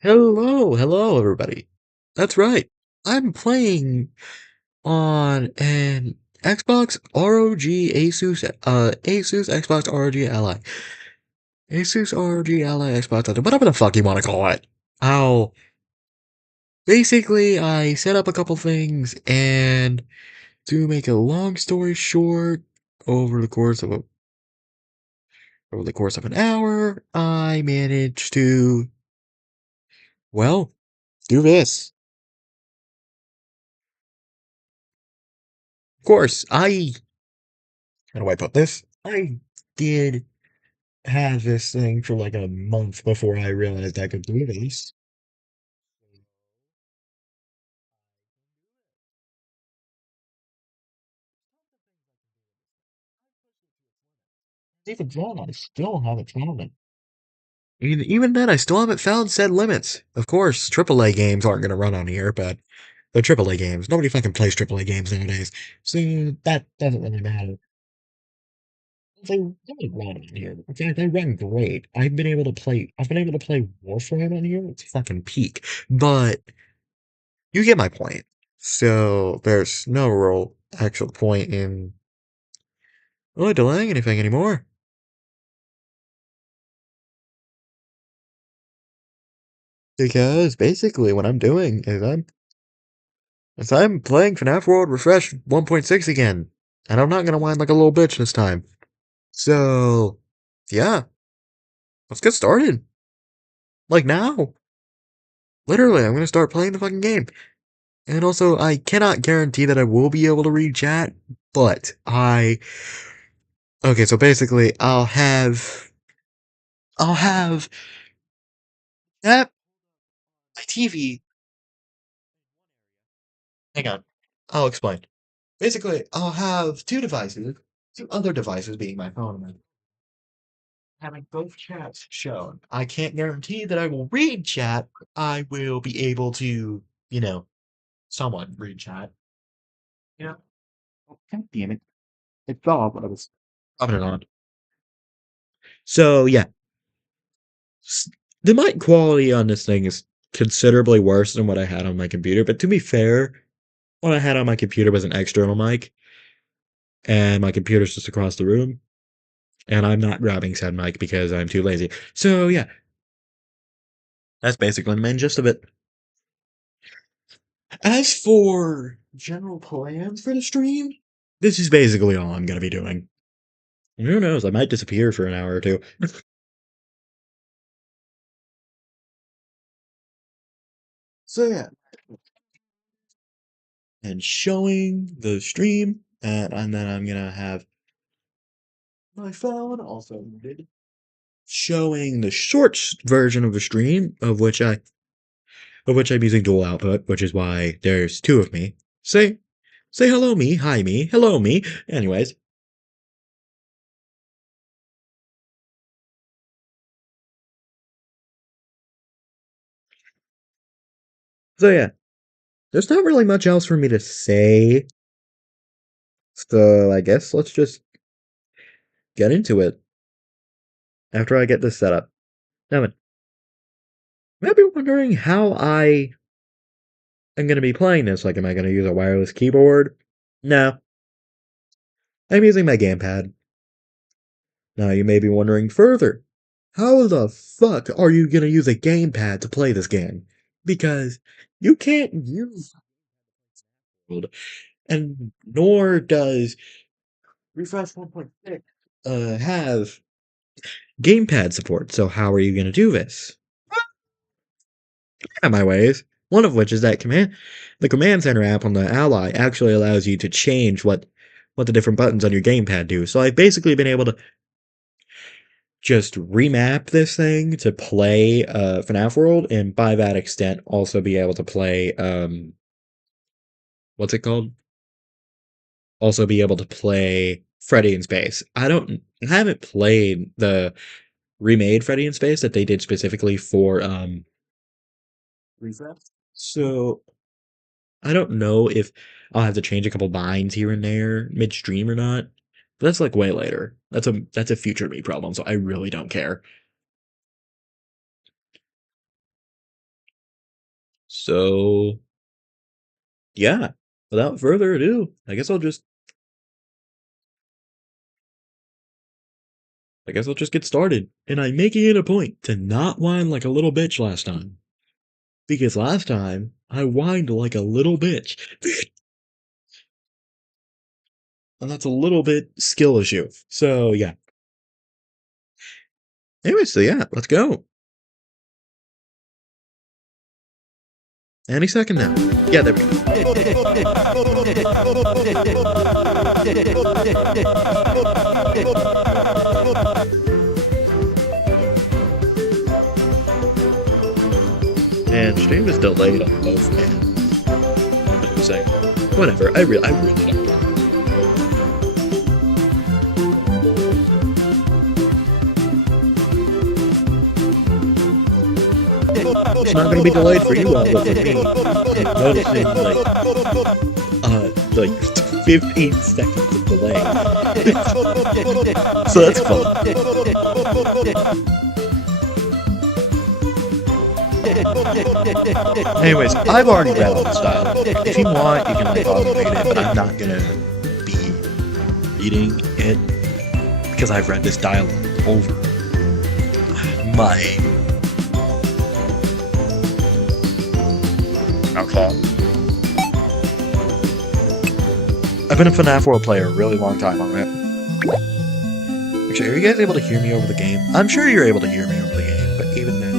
Hello, everybody. That's right. I'm playing on an Xbox ROG Asus Xbox ROG Ally. Asus ROG Ally Xbox, whatever the fuck you want to call it. I'll basically I set up a couple things, and to make a long story short, over the course of a over the course of an hour, I managed to, well, do this. Of course, how do I put this? I did have this thing for like a month before I realized I could do this. Even then, I still haven't found it. Even then, I still haven't found said limits. Of course, AAA games aren't going to run on here, but they're AAA games. Nobody fucking plays AAA games nowadays, so that doesn't really matter. They run on here. In fact, they run great. I've been able to play Warframe on here. It's fucking peak. But you get my point. So there's no real actual point in really delaying anything anymore. Because basically what I'm doing is I'm playing FNAF World Refresh 1.6 again. And I'm not gonna whine like a little bitch this time. So yeah, let's get started. Like now. Literally, I'm gonna start playing the fucking game. And also I cannot guarantee that I will be able to read chat, but okay, so basically I'll have that my TV. Hang on. I'll explain. Basically, I'll have two other devices being my phone and my having both chats shown. I can't guarantee that I will read chat. I will be able to, somewhat read chat. You know? Oh, God damn it. It fell off when I was popping it on. So, yeah. The mic quality on this thing is considerably worse than what I had on my computer, but to be fair, what I had on my computer was an external mic, and my computer's just across the room. And I'm not grabbing said mic because I'm too lazy. So yeah, that's basically the main gist of it. As for general plans for the stream, this is basically all I'm gonna be doing. And who knows? I might disappear for an hour or two. So yeah, and showing the stream, and then I'm gonna have my phone also muted, showing the short version of the stream, of which I'm using dual output, which is why there's two of me. Say hello me, hi me, hello me. Anyways, so yeah, there's not really much else for me to say. So I guess let's just get into it after I get this set up. Now, you might be wondering how I am going to be playing this. Like, am I going to use a wireless keyboard? No, I'm using my gamepad. Now, you may be wondering further, how the fuck are you going to use a gamepad to play this game? Because you can't use it, and nor does Refresh 1.6 have gamepad support. So how are you going to do this? I have my ways. One of which is that the command center app on the Ally actually allows you to change what the different buttons on your gamepad do. So I've basically been able to just remap this thing to play FNAF World, and by that extent also be able to play what's it called? Also be able to play Freddy in Space. I haven't played remade Freddy in Space that they did specifically for Refresh. So I don't know if I'll have to change a couple binds here and there midstream or not. But that's like way later. That's a future me problem, so I really don't care. So yeah, without further ado, I guess I'll just get started. And I'm making it a point to not whine like a little bitch last time. Because last time I whined like a little bitch. And that's a little bit skill issue. So yeah. Anyway, so yeah, let's go. Any second now. Yeah, there we go. And stream is delayed on both ends. I'm saying, whatever. I really don't care. It's not gonna be delayed for you all, but for me, I'm noticing like 15 seconds of delay. So that's fun. Anyways, I've already read all the style. If you want, you can like follow me read it, but I'm not gonna be reading it because I've read this dialogue over my. Okay. I've been a FNAF World player a really long time on it. Actually, are you guys able to hear me over the game? I'm sure you're able to hear me over the game, but even then.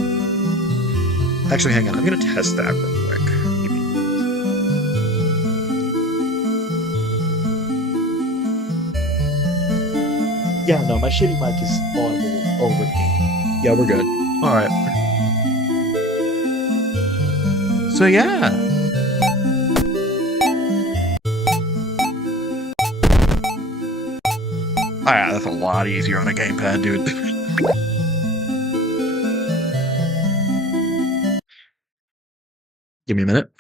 Actually, hang on. I'm gonna test that real quick. Yeah, no, my shitty mic is audible over the game. Yeah, we're good. Alright. So, yeah. Oh, yeah, that's a lot easier on a gamepad, dude. Give me a minute.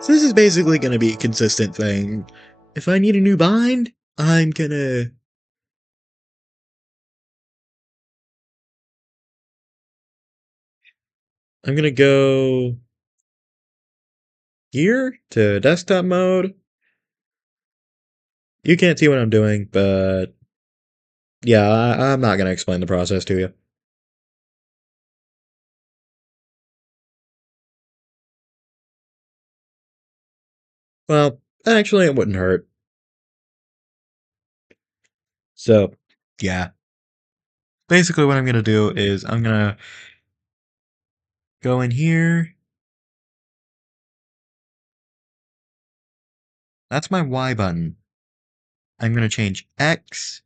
So this is basically going to be a consistent thing. If I need a new bind, I'm gonna go here to desktop mode. You can't see what I'm doing, but yeah, I'm not gonna explain the process to you. Well, actually, it wouldn't hurt. So, yeah. Basically, what I'm gonna do is I'm gonna go in here. That's my Y button. I'm gonna change X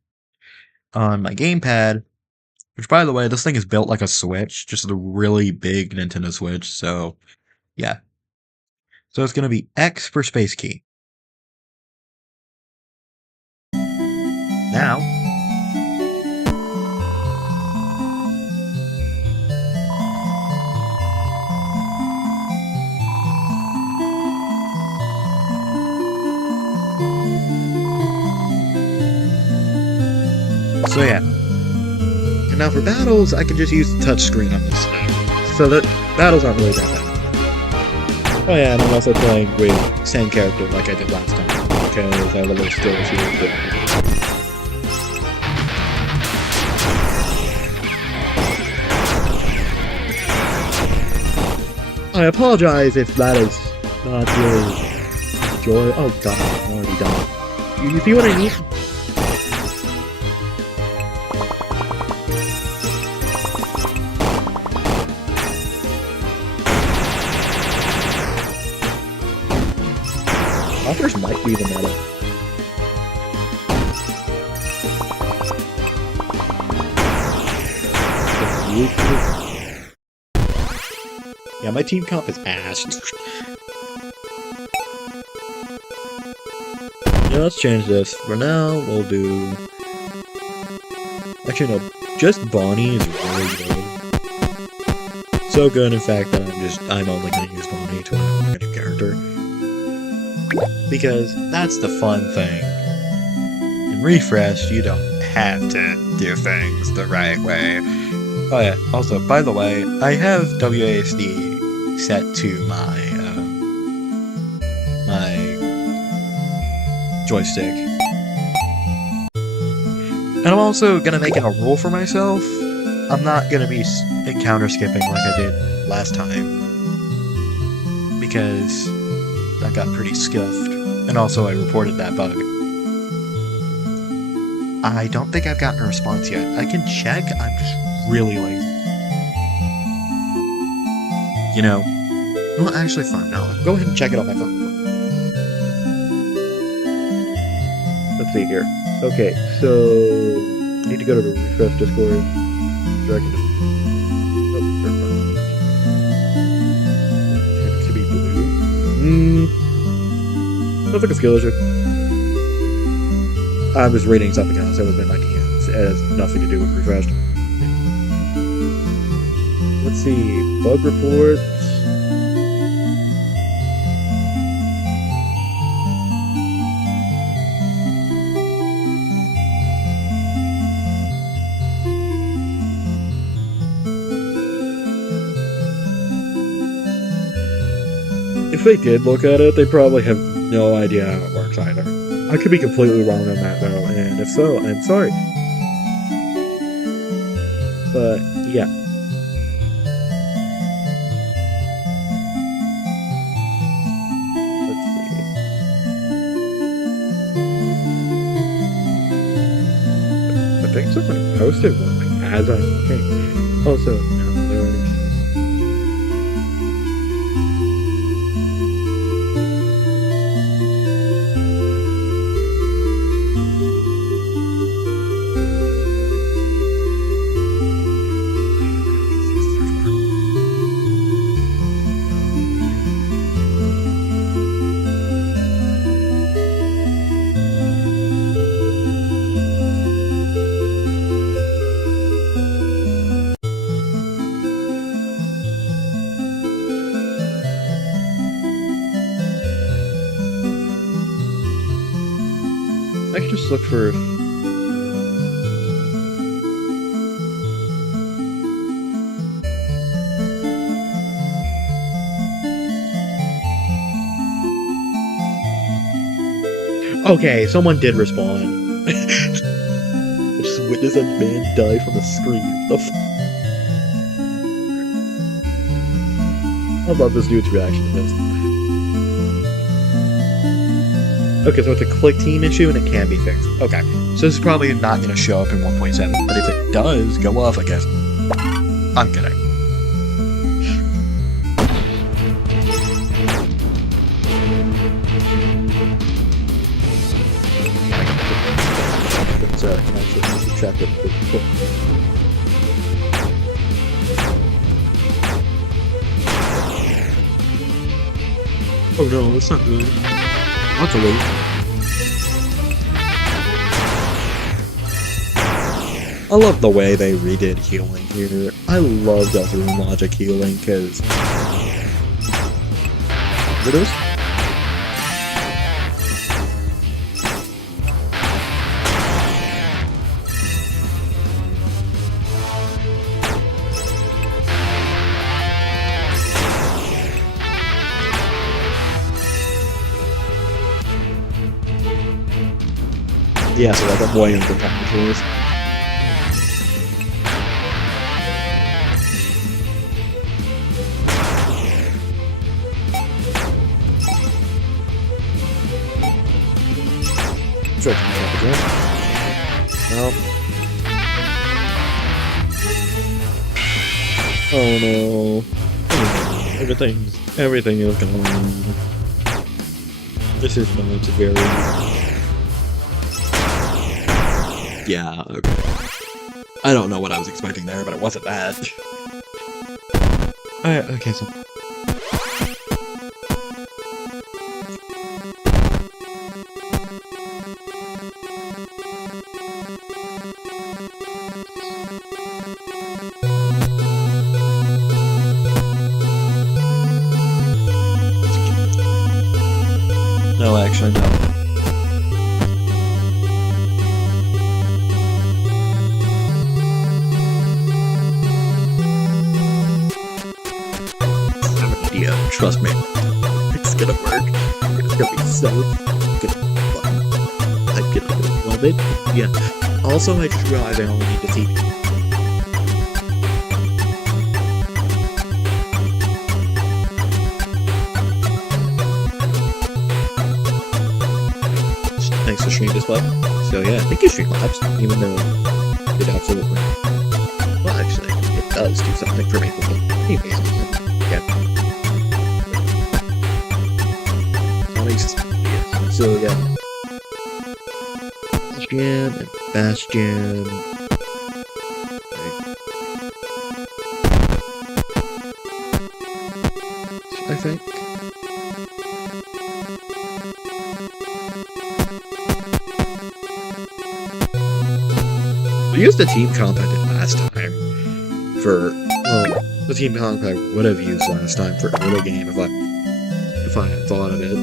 on my gamepad, which, by the way, this thing is built like a Switch, just a really big Nintendo Switch, so, yeah. So it's gonna be X for space key. Now, so yeah. And now for battles, I can just use the touchscreen on this thing. So that battles aren't really that bad. Oh yeah, and I'm also playing with same character like I did last time, because I have a little skill issue with it. I apologize if that is not really joy. Oh god, I'm already done. You see what I mean? Authors might be the meta. Yeah, my team comp is ass. Yeah, let's change this. For now, we'll do Actually, no, just Bonnie is really good. So good, in fact, that I'm only going to use Bonnie to unlock a new character. Because that's the fun thing. In Refresh, you don't have to do things the right way. Oh yeah, also, by the way, I have WASD set to my joystick. And I'm also gonna make it a rule for myself. I'm not gonna be encounter skipping like I did last time. Because that got pretty scuffed. And also I reported that bug. I don't think I've gotten a response yet. I can check, I'm just really lazy. You know, well, actually fine, now go ahead and check it on my phone. Let's see here. Okay, so I need to go to the Refresh Discord. Direct it. Tends to be blue. Sounds like a skill issue. I'm just reading something else. It was midnight again. It has nothing to do with Refresh. Let's see. Bug reports. If they did look at it, they probably have no idea how it works either. I could be completely wrong on that though, and if so, I'm sorry. But, yeah. Let's see. I think someone posted one like as I'm looking. Also, no, there's I can just look for. Okay, someone did respond. I just witnessed a man die from a scream. I love this dude's reaction to this. Okay, so it's a click team issue and it can be fixed. Okay, so this is probably not going to show up in 1.7, but if it does go off, I guess. I'm kidding. Sorry, I'm actually subtract it. Oh no, it's not good. That's a wait. I love the way they redid healing here. I love Death Room Logic healing, because... What is? Yeah, so like I'm way under controls. Sure, no. Oh no. Everything is gone. This is not very... Yeah, okay. I don't know what I was expecting there, but it wasn't that. Okay, so... Trust me, it's gonna work. It's gonna be so fucking fun. I'm gonna love it. Yeah. Also, I just realized I only need the TV. Thanks for stream this button. So yeah, thank you Streamlabs, even though it absolutely, well actually, it does do something for me. Yeah. So yeah. Bastion and Bastion. I think. We used the team comp I did last time for, well, the team comp I would have used last time for a little game if I had thought of it.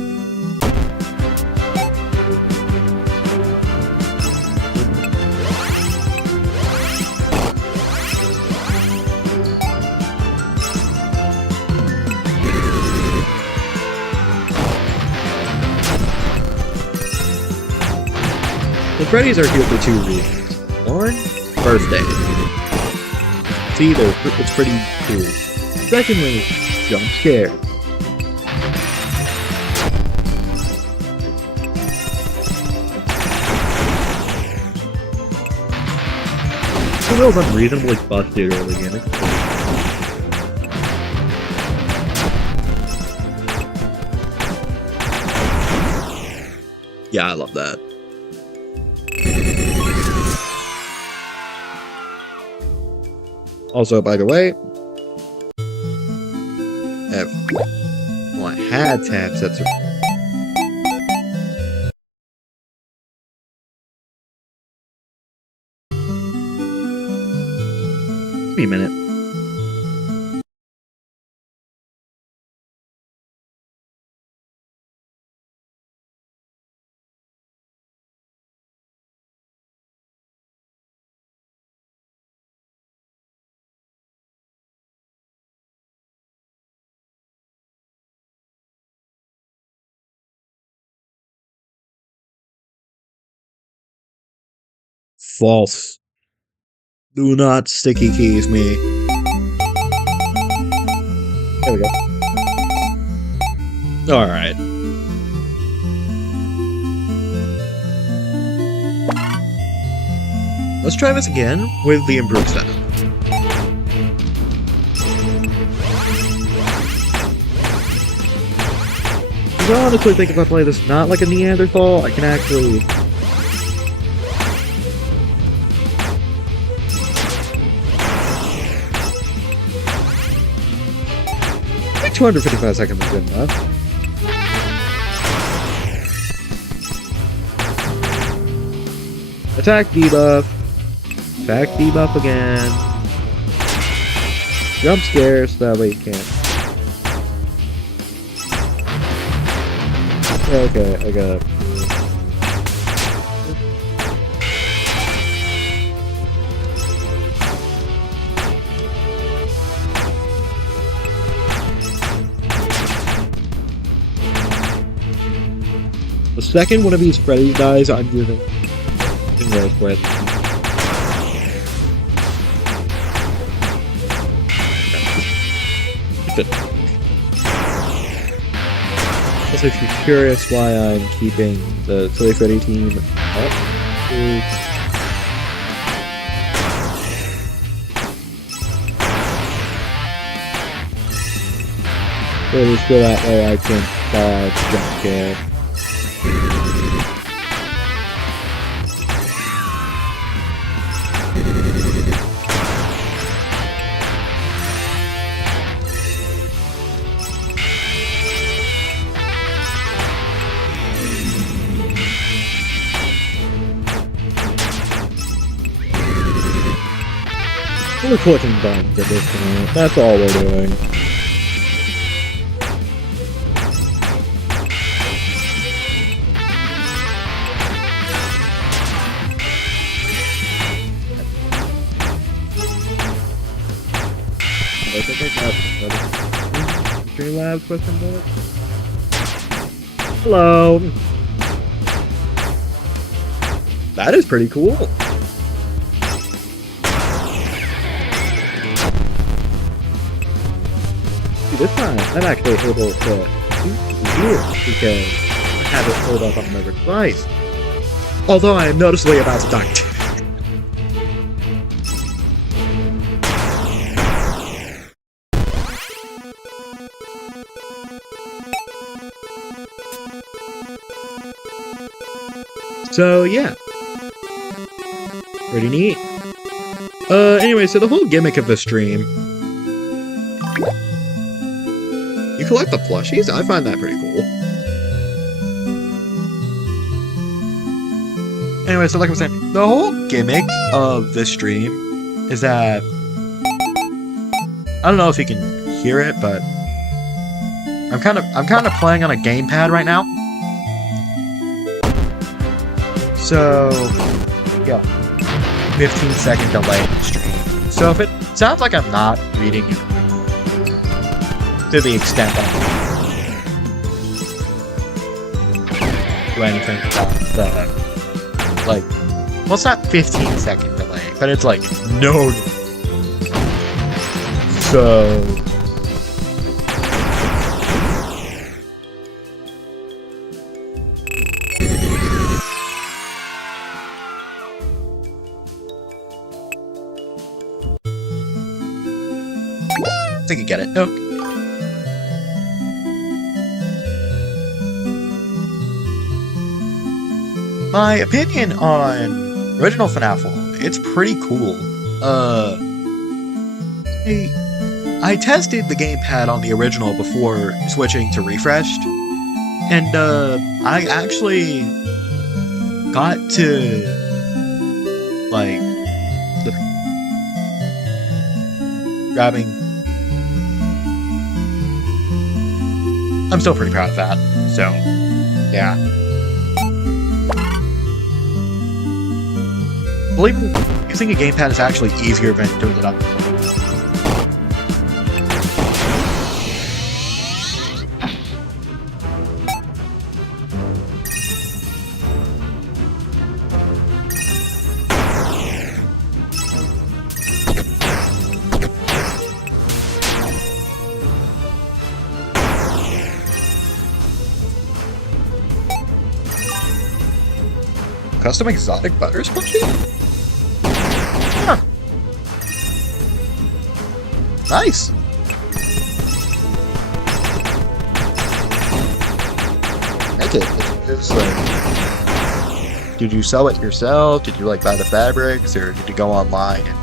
The Freddies are here for 2 reasons. One, birthday. It's pretty cool. Secondly, jump scare. It feels unreasonably busted early gaming. Yeah, I love that. Also, by the way, well, I had tab sets. Give me a minute. False. Do not sticky keys me. There we go. Alright. Let's try this again with the improved setup. I honestly think if I play this not like a Neanderthal, I can actually... I think 255 seconds is good enough. Attack debuff. Attack debuff again. Jump scare so that way you can't. Okay, I got it. The second one of these Freddy dies, I'm using Rage Breath. Also, if you're curious why I'm keeping the Toy Freddy team up, it is so that way I can dodge jump scare. We're clicking buttons at this point. That's all we're doing. I think I got it. Streamlabs question mark? Hello. That is pretty cool. See, this time I'm actually able to view it because I have it pulled up on another device. Although I am noticeably about to die. So yeah, pretty neat. Anyway, so the whole gimmick of the stream, you collect the plushies. I find that pretty cool. Anyway, so like I was saying, the whole gimmick of this stream is that I don't know if you can hear it, but I'm kind of playing on a gamepad right now. So, yeah, 15-second delay in the stream. So if it sounds like I'm not reading it to the extent that I do anything about the, like, well, it's not 15-second delay, but it's like, no. So, I think you get it. Okay. My opinion on original FNAF 1, it's pretty cool. I tested the gamepad on the original before switching to Refreshed, and I actually got to like grabbing. I'm still pretty proud of that. So, yeah. Believe me, using a gamepad is actually easier than doing it on. Custom exotic butters plushie? Huh. Nice. Make it. It's like, did you sew it yourself? Did you like buy the fabrics, or did you go online and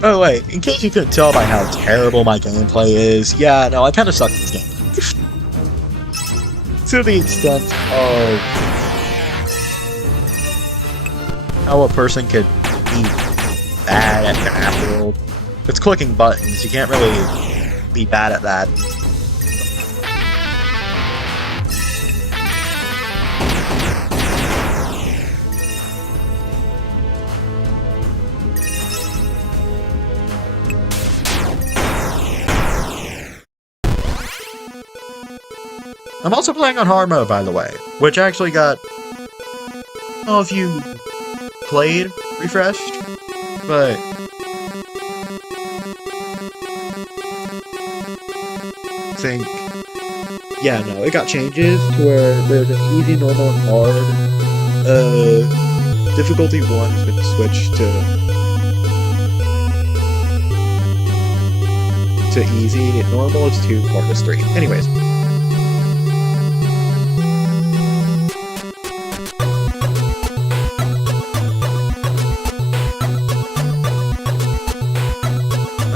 by the way, in case you couldn't tell by how terrible my gameplay is, yeah, no, I kind of suck at this game. To the extent of how a person could be bad at FNAF World. It's clicking buttons, you can't really be bad at that. I'm also playing on hard mode, by the way, which actually got, I don't know if you played Refreshed, but I think, yeah, no, it got changes to where there's an easy, normal, and hard. Difficulty 1 has been switched to easy. Normal is 2, hard is 3. Anyways.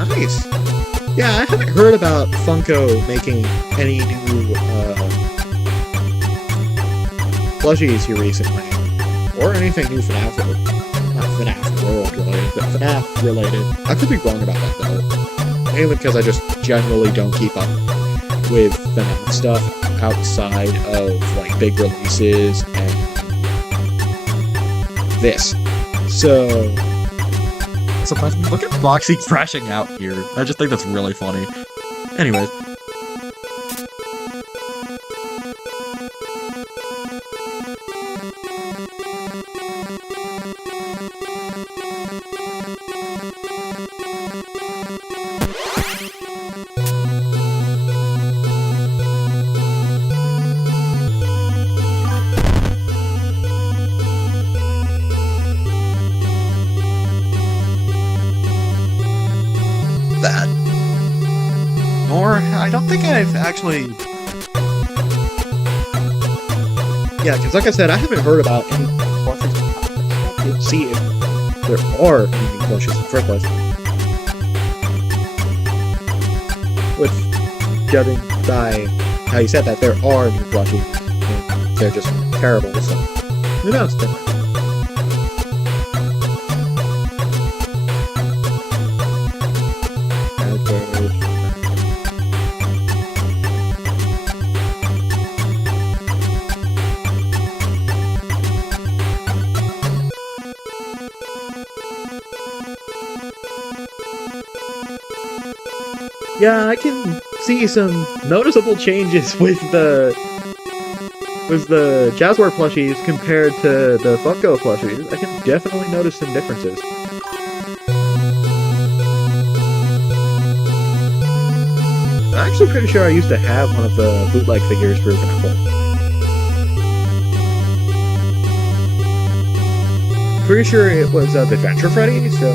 Nice. Yeah, I haven't heard about Funko making any new plushies here recently, or anything new FNAF related. Not FNAF World related, but FNAF related. I could be wrong about that though, mainly because I just generally don't keep up with FNAF stuff outside of like big releases and this. So sometimes look at Foxy crashing out here. I just think that's really funny. Anyways. That. Nor, I don't think I've actually... Yeah, because like I said, I haven't heard about any plushies. Let's see if there are any plushies in the first place. With judging by how you said that, there are new plushies. And they're just terrible, so... Who knows? Yeah, I can see some noticeable changes with the Jazzware plushies compared to the Funko plushies. I can definitely notice some differences. I'm actually pretty sure I used to have one of the bootleg figures for FNAF 1. Pretty sure it was Adventure Freddy, so...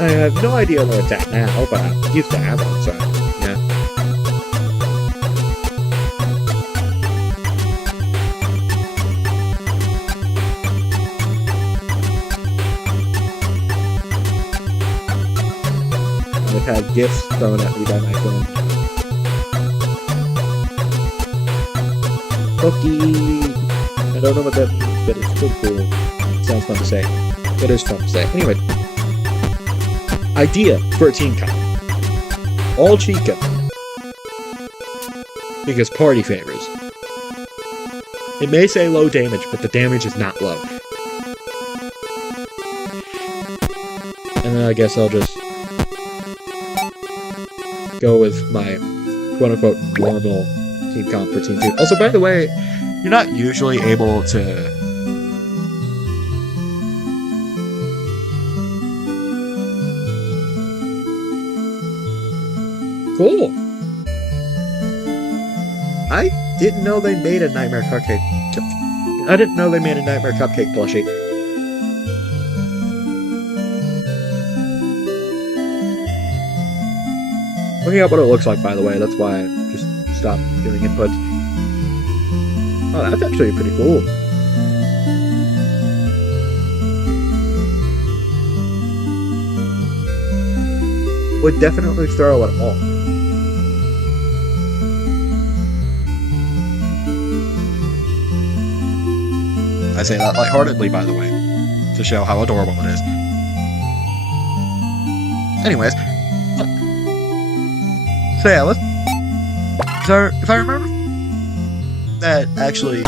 I have no idea where it's at now, but I used to have one, so, yeah. I've had gifts thrown at me by my friend. Cookie! I don't know what that means, but it's pretty cool. Sounds fun to say. It is fun to say. Anyway. Idea for a team comp. All Chica. Because party favors. It may say low damage, but the damage is not low. And then I guess I'll just go with my quote-unquote normal team comp for Team 2. Also, by the way, you're not usually able to... Cool! I didn't know they made a Nightmare Cupcake. I didn't know they made a Nightmare Cupcake plushie. Looking up what it looks like, by the way, that's why I just stopped doing inputs. Oh, that's actually pretty cool. Would definitely throw at a wall. I say that lightheartedly, by the way, to show how adorable it is. Anyways, so yeah, let's. So if I remember, that actually.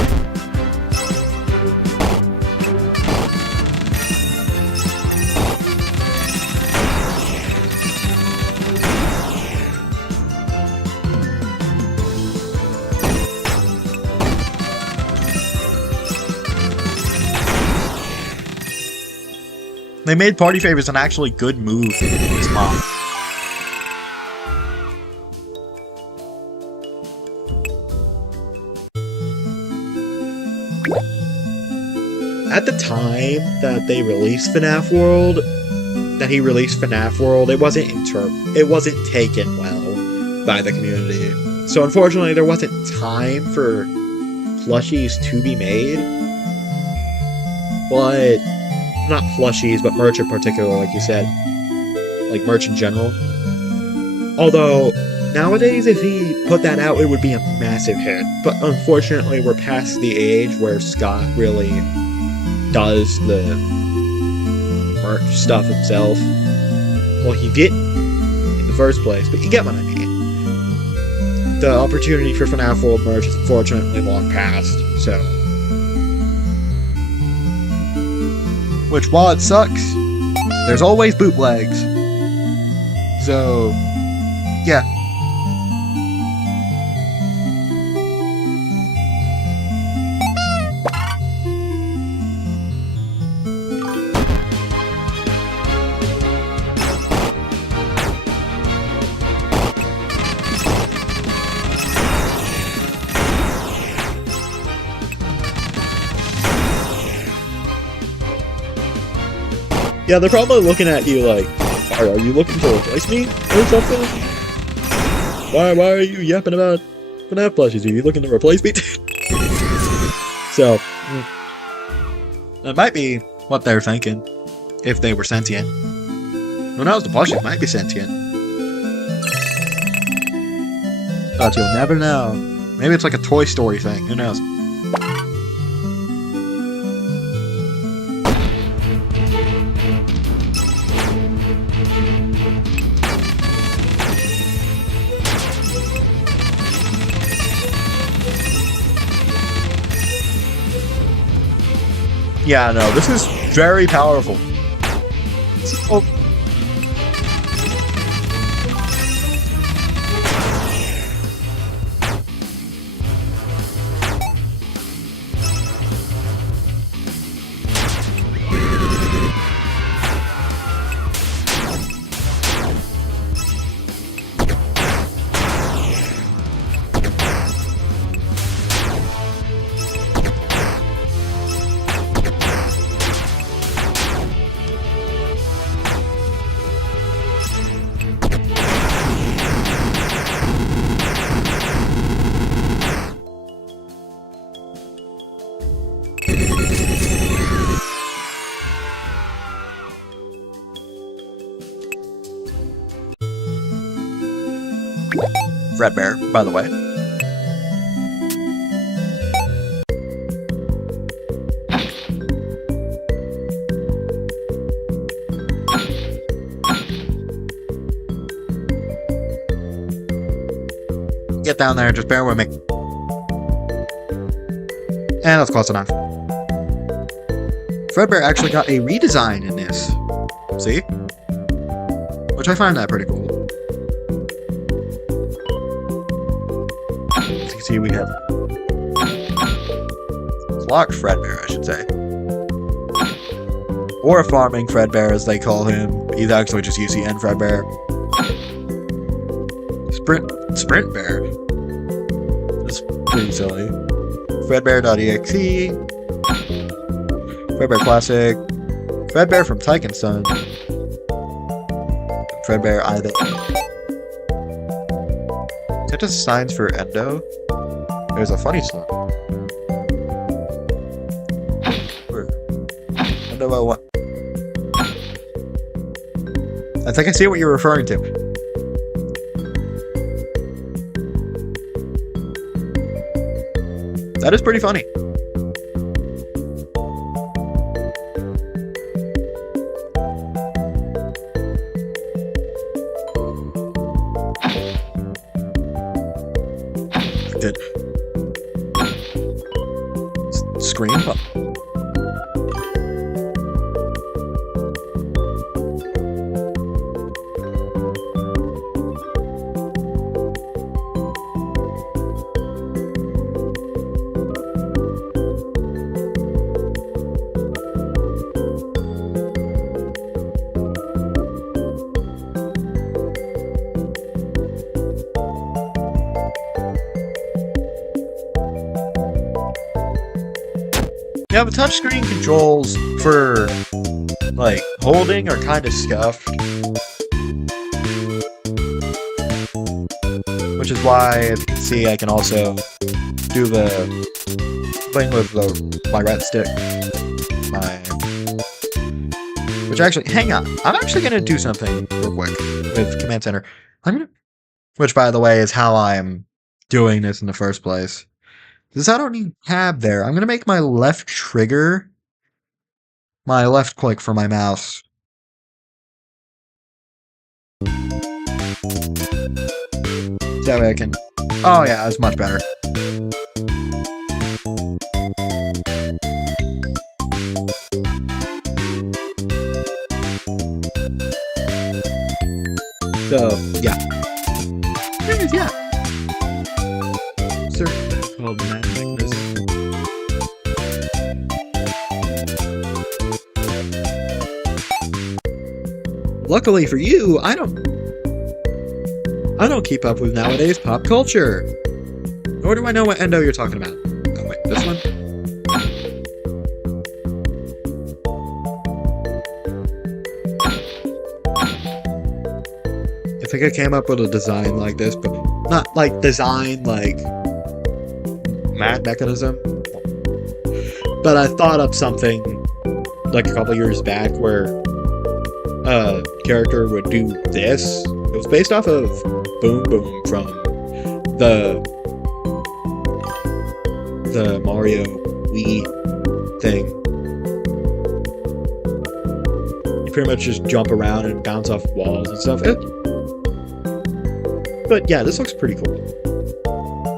They made party favors an actually good move in this mod. At the time that they released FNAF World, it wasn't taken well by the community. So unfortunately, there wasn't time for plushies to be made. But not plushies, but merch in particular, like you said. Like merch in general. Although, nowadays, if he put that out, it would be a massive hit. But unfortunately, we're past the age where Scott really does the merch stuff himself. Well, he did in the first place, but you get what I mean. The opportunity for FNAF World merch is unfortunately long past, so. Which, while it sucks, there's always bootlegs. So, yeah. Yeah, they're probably looking at you like, are you looking to replace me or something? Why are you yapping about FNAF plushies? Are you looking to replace me? So, that might be what they're thinking, if they were sentient. Who knows, the plushies might be sentient. But you'll never know. Maybe it's like a Toy Story thing, who knows? Yeah, no, this is very powerful. Oh. Fredbear, by the way. Get down there, just bear with me. And that's close enough. Fredbear actually got a redesign in this. See? Which I find that pretty cool. As you can see, we have Flock Fredbear, I should say. Or Farming Fredbear, as they call him. He's actually just UCN Fredbear. Sprint Bear. That's pretty silly. Fredbear.exe. Fredbear Classic. Fredbear from Tyken Sun. Fredbear either. Is that just signs for Endo? There's a funny song. Endo what? I think I see what you're referring to. That is pretty funny. Good. Scream? Yeah, but touchscreen controls for, like, holding are kind of scuffed. Which is why, as you can see, I can also do the thing with my right stick. My Which actually, hang on. I'm actually going to do something real quick with Command Center. Which, by the way, is how I'm doing this in the first place. Because I don't need tab there. I'm going to make my left trigger my left click for my mouse. That way I can... Oh yeah, that's much better. So, yeah. Anyways, yeah. Search called Matt Nicholas. Luckily for you, I don't keep up with nowadays pop culture. Nor do I know what Endo you're talking about. Oh wait, this one? I think I came up with a design like this, but not like design like Matt Mechanism. But I thought of something like a couple years back where a character would do this. It was based off of Boom Boom from the Mario Wii thing. You pretty much just jump around and bounce off walls and stuff. But yeah, this looks pretty cool.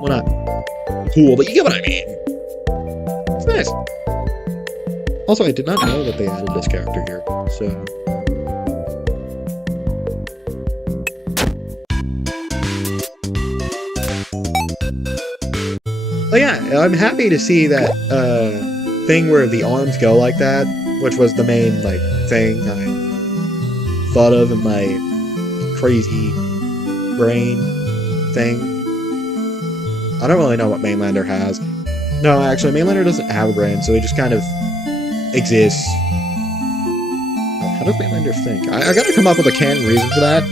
Well, not cool, but you get what I mean. It's nice. Also, I did not know that they added this character here, so... Oh yeah, I'm happy to see that thing where the arms go like that, which was the main like thing I thought of in my crazy brain thing. I don't really know what Mainlander has. No, actually, Mainlander doesn't have a brain, so he just kind of exists. Oh, how does Mainlander think? I gotta come up with a canon reason for that.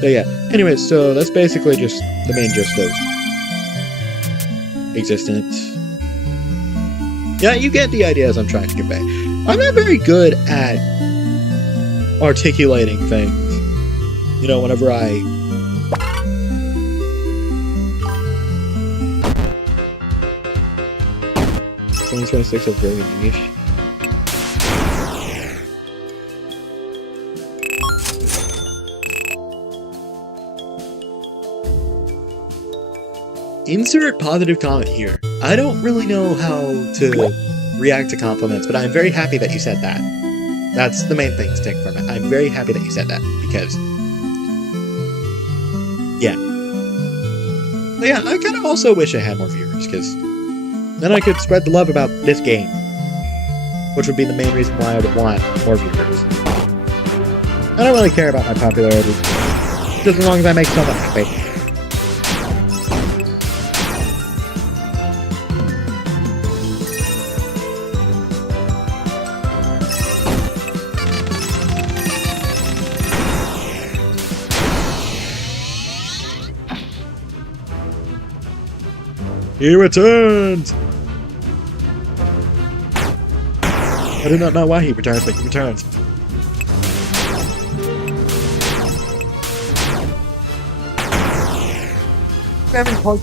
But yeah, anyways, so that's basically just the main gist of existence. Yeah, you get the ideas I'm trying to convey. I'm not very good at articulating things. You know, whenever I... (2026) is very niche. Insert positive comment here. I don't really know how to react to compliments, but I'm very happy that you said that. That's the main thing to take from it. I'm very happy that you said that, because... yeah. But yeah, I kind of also wish I had more viewers, because then I could spread the love about this game. Which would be the main reason why I would want more viewers. I don't really care about my popularity. Just as long as I make someone happy. He returns! I do not know why he returns, but he returns. Oh.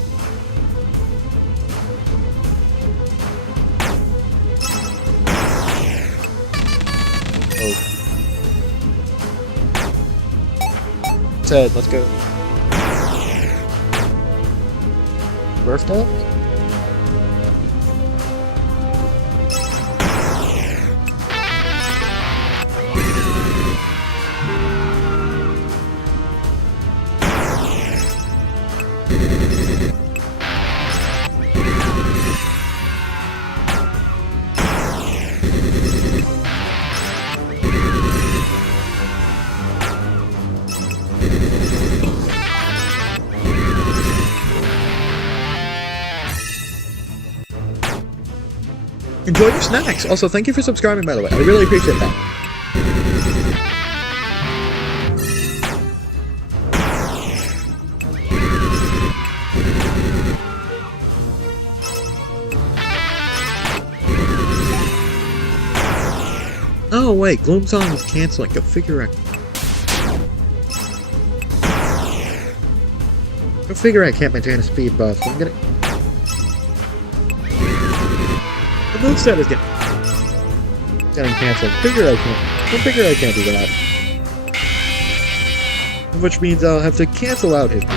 Ted, let's go. Birthday? Enjoy your snacks! Also, thank you for subscribing, by the way. I really appreciate that. Oh wait, Gloomsong is canceling. Go figure out. Go figure I can't maintain a speed buff. So I'm gonna. The moveset is getting canceled. Figure I can't. Go figure I can't do that. Which means I'll have to cancel out his move.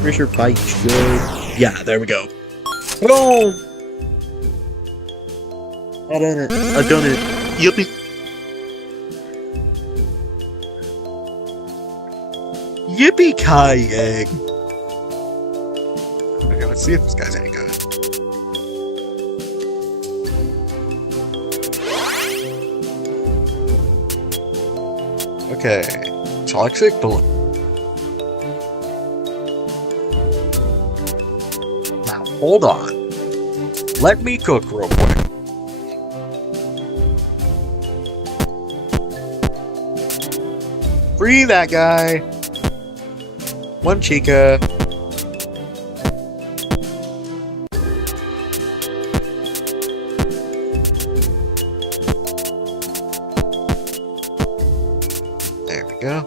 Pretty sure Pike should. Yeah, there we go. Oh! I done it. I done it. Yippee. Yippee-ki-yay! Okay, let's see if this guy's any good. Okay, Toxic Balloon. Now, hold on. Let me cook real quick. Free that guy! One Chica. There we go.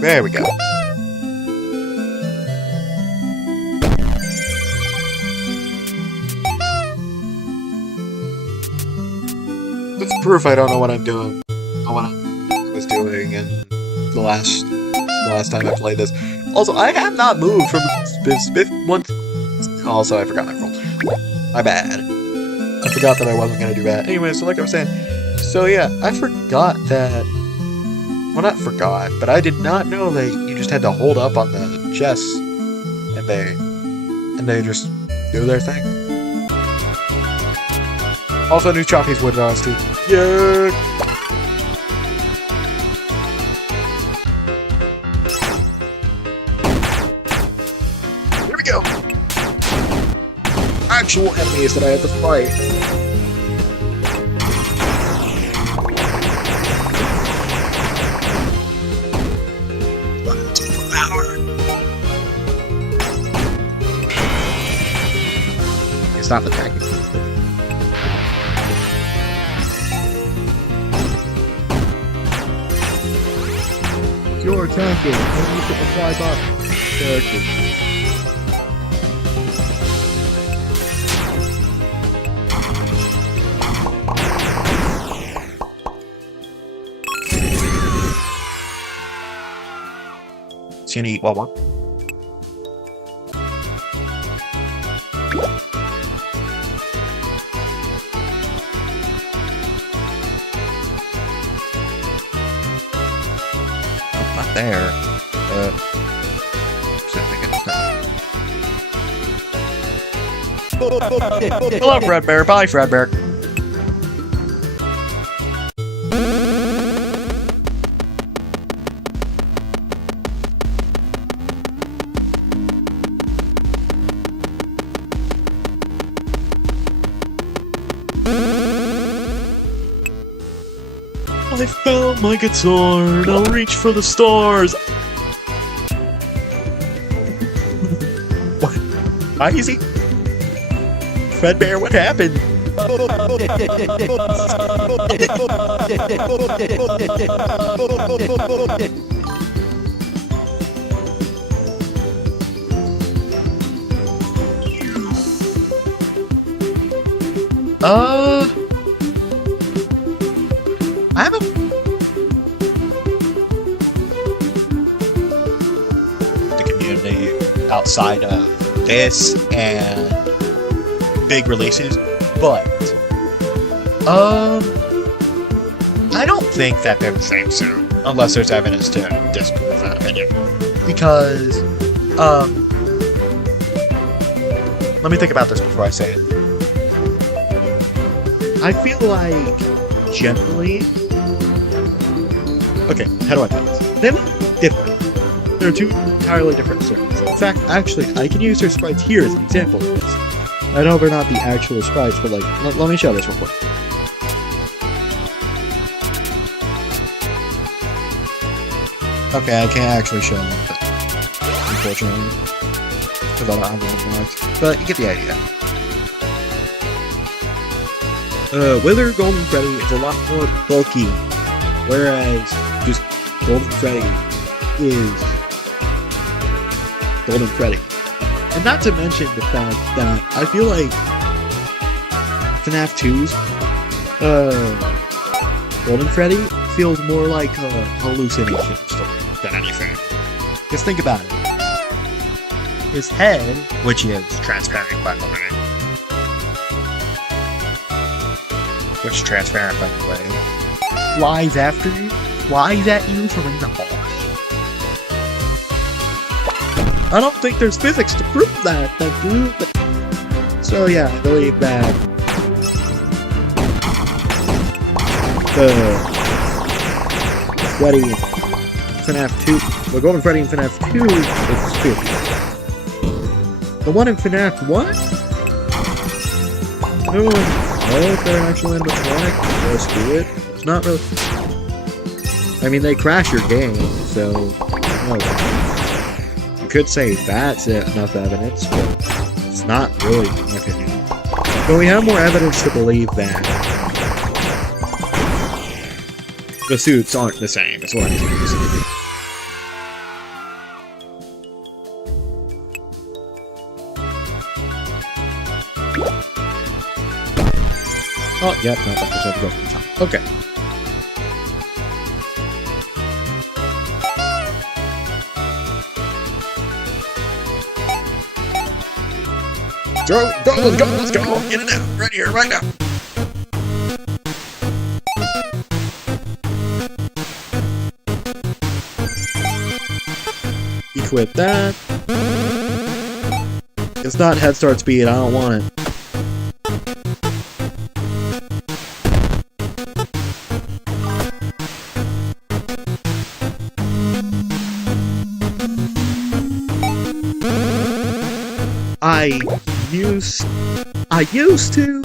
There we go. That's proof I don't know what I'm doing. Was doing and the last time I played this. Also, I have not moved from Spiff once. Also, I forgot my roll. My bad. I forgot that I wasn't gonna do that. Anyway, so like I was saying, so yeah, I forgot that. Well, not forgot, but I did not know that you just had to hold up on the chest, and they just do their thing. Also, new Chalky's Wood Rods too. Yeah. Go. Actual enemies that I have to fight. Stop attacking. You're attacking. Don't use the fly buff. Character. Gonna eat one. Oh, not there. Hello, Fredbear. Bye, Fredbear. I found my guitar and I'll reach for the stars. What? Hi, easy. Fredbear, what happened? I have the community outside of this and big releases, but I don't think that they're the same soon, unless there's evidence to disprove that opinion. Because let me think about this before I say it. I feel like generally. Okay, how do I put this? They're not different. They're two entirely different series. In fact, actually, I can use their sprites here as an example of this. I know they're not the actual sprites, but like, let me show this real quick. Okay, I can't actually show them, but unfortunately, because I don't have them unlocked. But you get the idea. Wither Golden Freddy is a lot more bulky, whereas just Golden Freddy is Golden Freddy. And not to mention the fact that I feel like FNAF 2's Golden Freddy feels more like a hallucination story than anything. Just think about it. His head, which is transparent by the way, flies after you, flies at you from in the hall. I don't think there's physics to prove that, thank you, but... So yeah, I believe that... Freddy in FNAF 2... The Golden Freddy in FNAF 2 is spooky. The one in FNAF 1? Oh, they're actually animatronic. Let's do it. It's not really... I mean, they crash your game, so... No. You could say that's enough evidence, but it's not really, in my opinion. But we have more evidence to believe that the suits aren't the same, is what I'm trying to say. Oh, yep, no, that was go from the top. Okay. Let's go, get it out, right here, right now. Equip that. It's not head start speed, I don't want it. I used to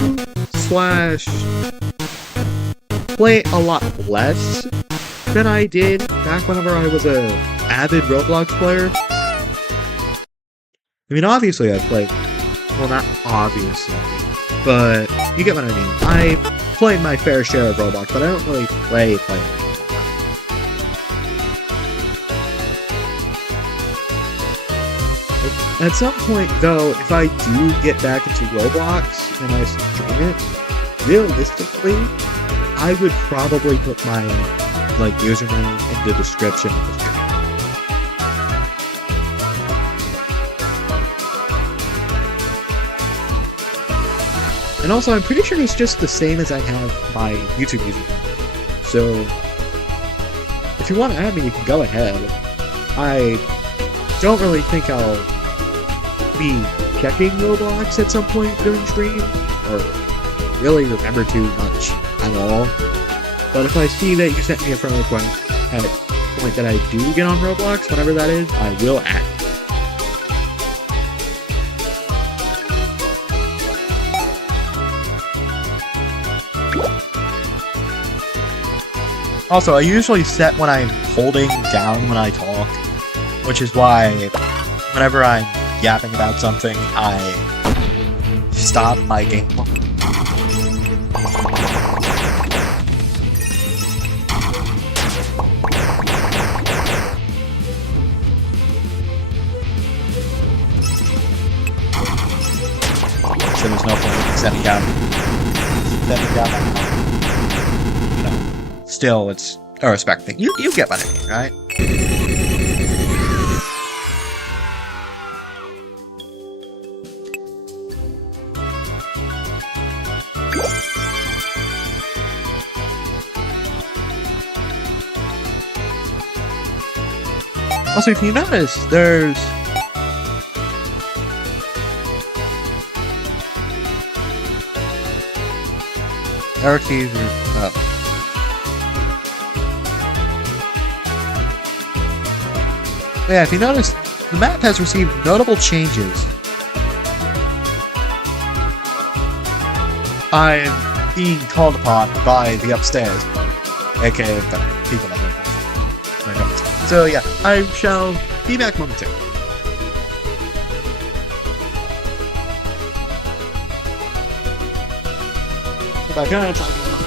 play a lot less than I did back whenever I was a avid Roblox player. I mean, obviously I played, well, not obviously, but you get what I mean. I played my fair share of Roblox, but I don't really play it. At some point, though, if I do get back into Roblox and I stream it, realistically, I would probably put my username in the description of the stream. And also, I'm pretty sure it's just the same as I have my YouTube username. So, if you want to add me, you can go ahead. I don't really think I'll be checking Roblox at some point during stream, or really remember too much at all. But if I see that you sent me a friend request at a point that I do get on Roblox, whenever that is, I will add you. Also, I usually set when I'm holding down when I talk, which is why whenever I'm yapping about something, I stop my game. So there's no point in setting down. You know, still, it's a respect thing. You get what I mean, right? Also, if you notice, there's arrow keys are up. Yeah, if you notice, the map has received notable changes. I'm being called upon by the upstairs, aka the people that live with my notes. So yeah, I shall be back momentarily. Back on, talking about.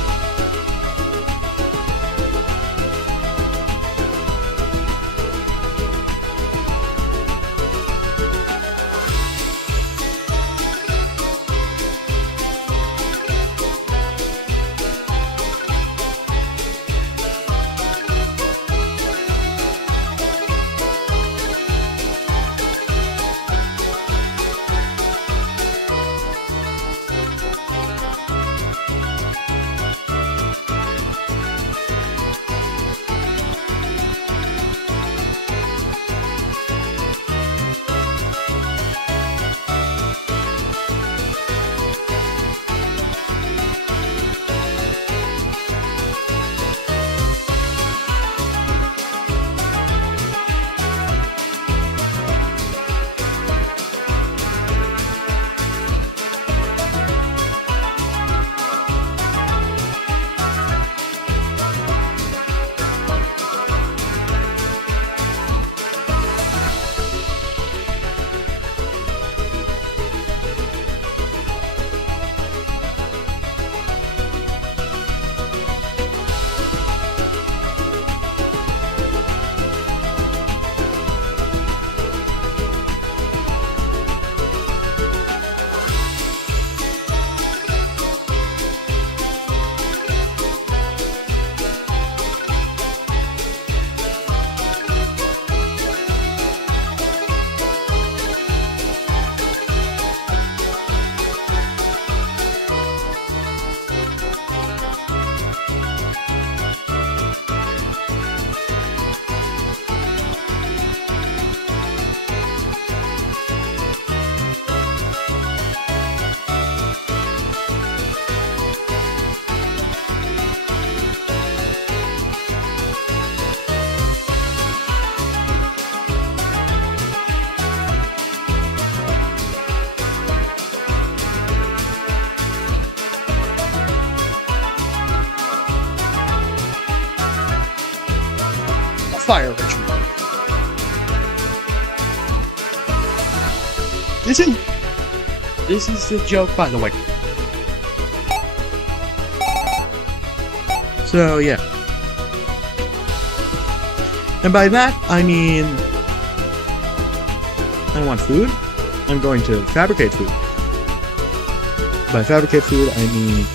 Fire ritual. This is the joke, by the way. So yeah, and by that I mean I want food. I'm going to fabricate food. By fabricate food, I mean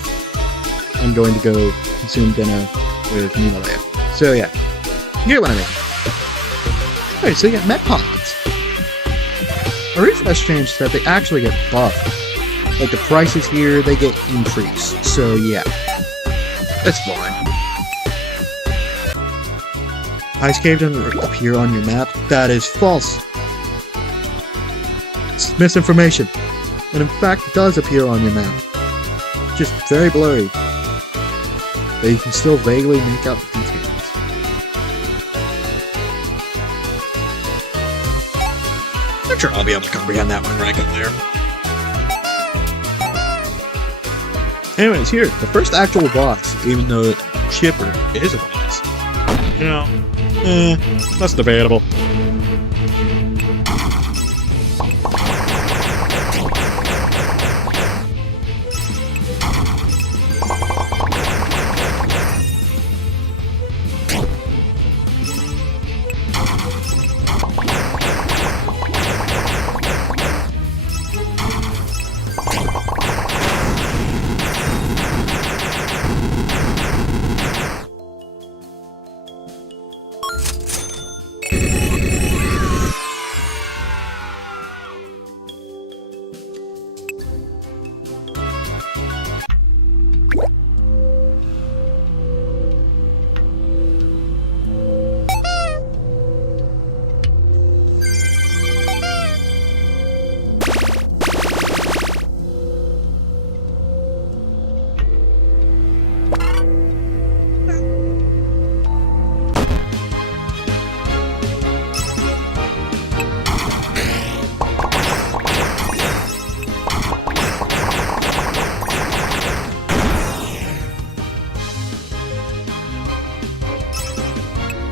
I'm going to go consume dinner with Nina Leia. So yeah. You get what I mean. Alright, so you get Metpods. A refresh changed that they actually get buffed. Like the prices here, they get increased. So yeah. That's fine. Ice Cave doesn't appear on your map. That is false. It's misinformation. And in fact, it does appear on your map. Just very blurry. But you can still vaguely make out the details. I'm sure I'll be able to comprehend that when I get there. Anyways, here, the first actual boss, even though Chipper is a boss. You know, that's debatable.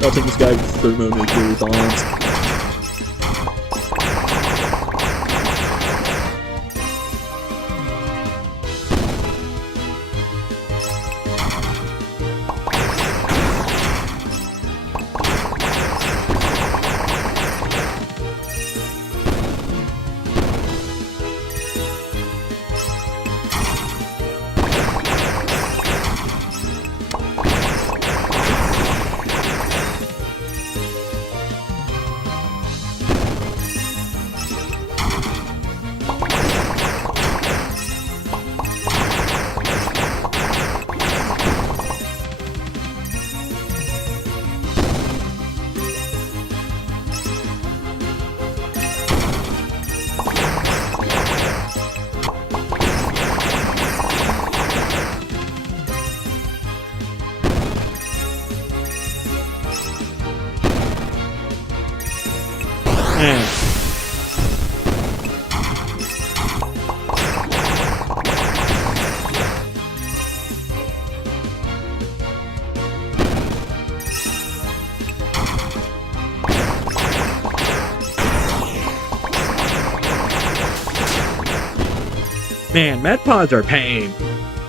Melting this guy with thermonuclear bombs. Man, med pods are pain.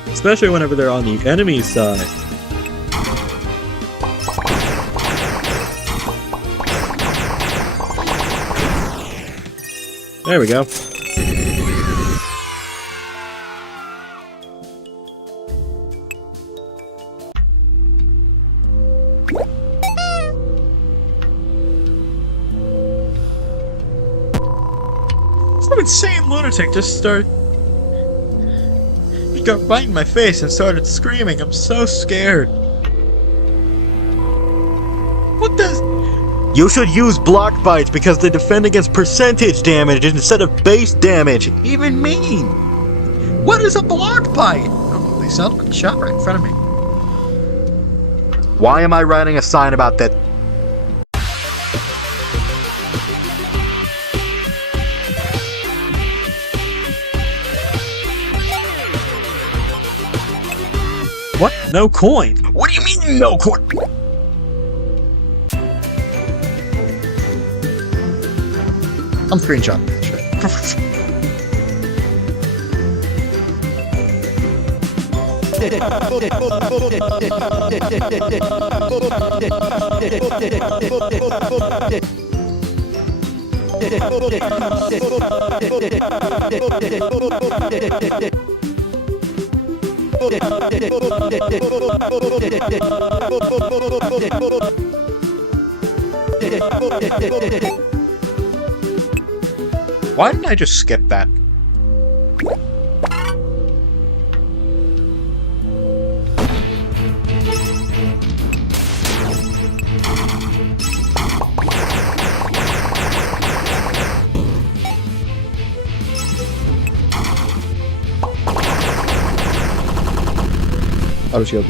Especially whenever they're on the enemy side. There we go. Some insane lunatic just got right in my face and started screaming. I'm so scared. What does... You should use block bites because they defend against percentage damage instead of base damage. Even mean. What is a block bite? Oh, they sound shot right in front of me. Why am I writing a sign about that? What? No coin? What do you mean no coin? I'm screenshotting that shit. Why didn't I just skip that? Auto shield.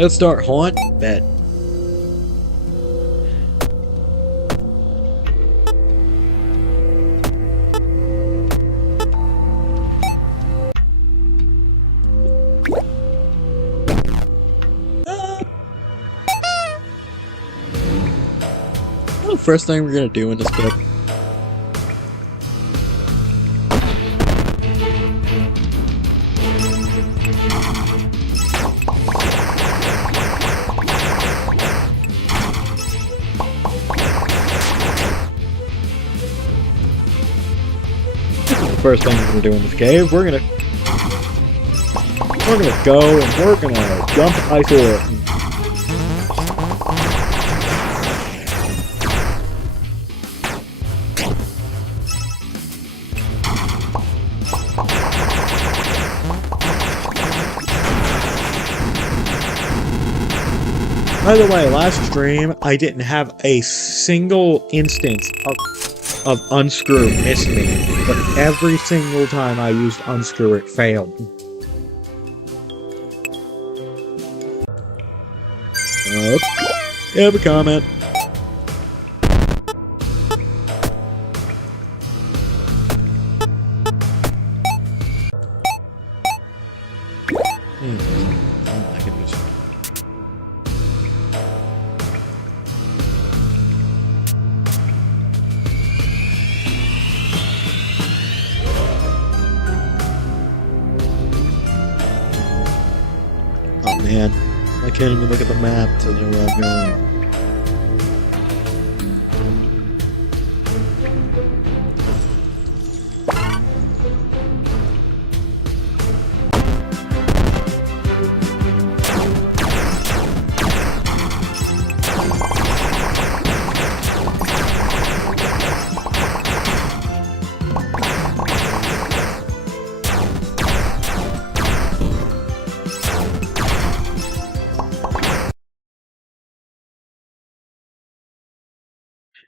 Let's start haunt. Bet. What's the first thing we're gonna do in this book? first thing we're gonna do in this cave. We're gonna go and we're gonna jump Eyesore. By the way, last stream I didn't have a single instance of unscrew miss me, but every single time I used unscrew it failed. Have a comment. I can just... Oh man, I can't even look at the map to know where I'm going.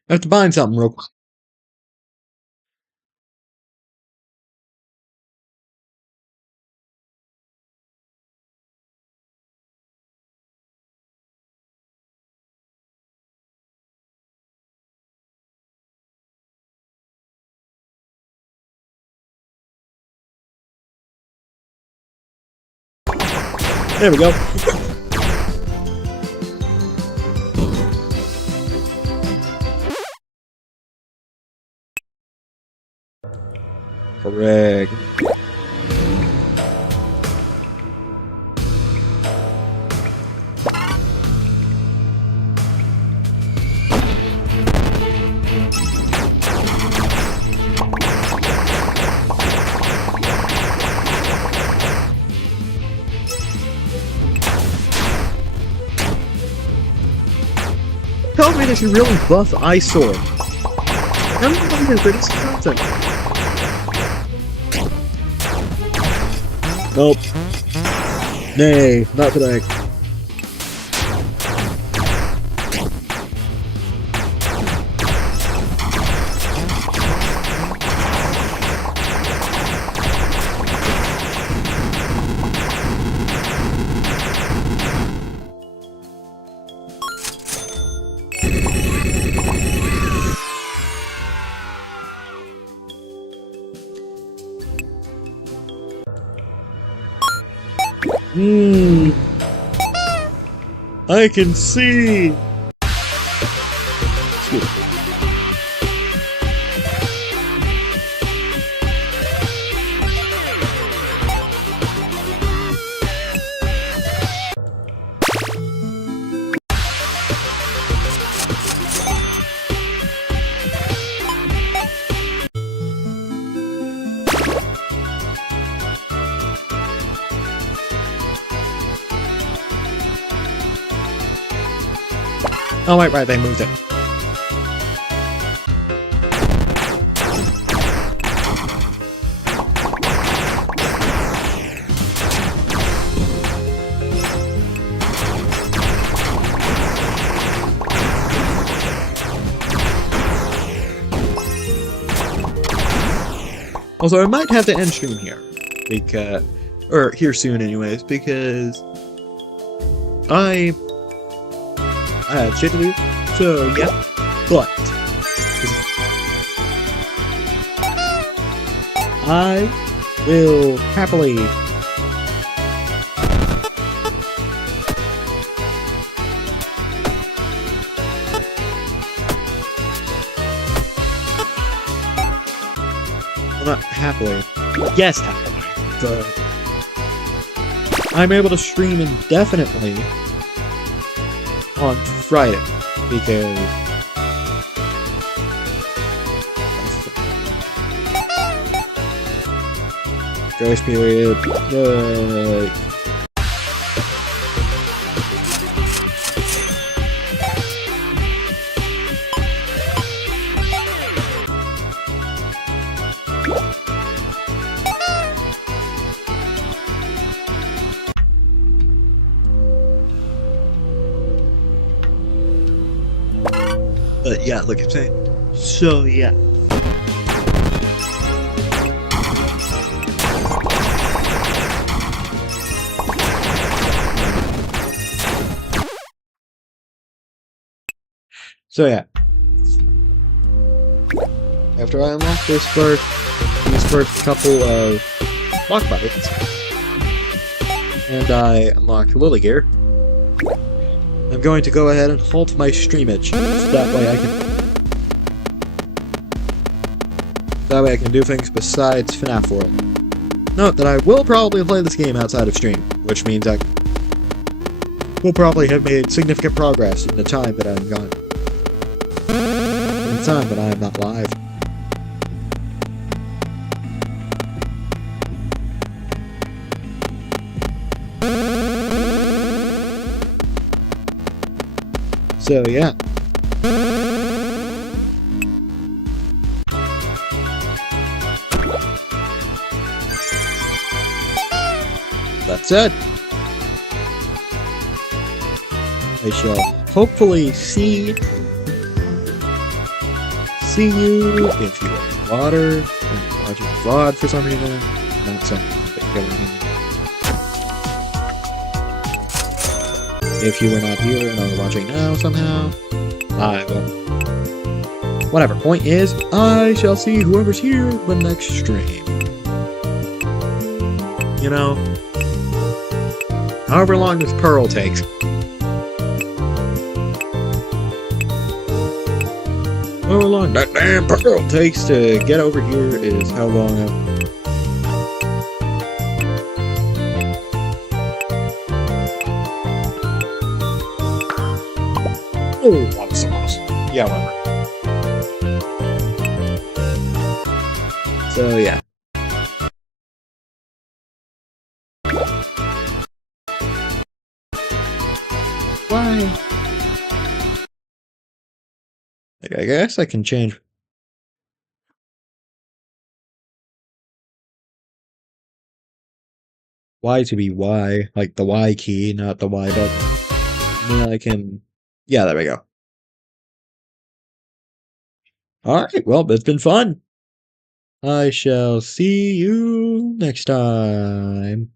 I have to bind something real quick. There we go. Correct. Tell me that you really buff Eyesore. I'm wondering if it's something. Nope. Nay, not today. I can see. Excuse me. Oh, right, they moved it. Also, I might have to end stream here, because, or here soon anyways, because I have shit to do, so yeah, but I will happily well, not happily, yes happily, but I'm able to stream indefinitely on Friday, because Grace period. Yay. But yeah, like I'm saying. So yeah. So yeah. After I unlock these first couple of block bites, and I unlock Lily Gear, I'm going to go ahead and halt my streamage. So that way I can do things besides FNAF World. Note that I will probably play this game outside of stream, which means I will probably have made significant progress in the time that I'm gone. In the time that I am not live. So yeah. That said, I shall hopefully see you if you are water and watching VOD for some reason. Not something that you get If you were not here and are watching now somehow, I will. Whatever. Point is, I shall see whoever's here the next stream. You know, however long this Pearl takes. However long that damn Pearl takes to get over here is how long Oh, I'm so close. Yeah, whatever. So, yeah. Why? Like, I guess I can change. Y to be Y, like the Y key, not the Y button. And then I can. Yeah, there we go. Alright, well, it's been fun. I shall see you next time.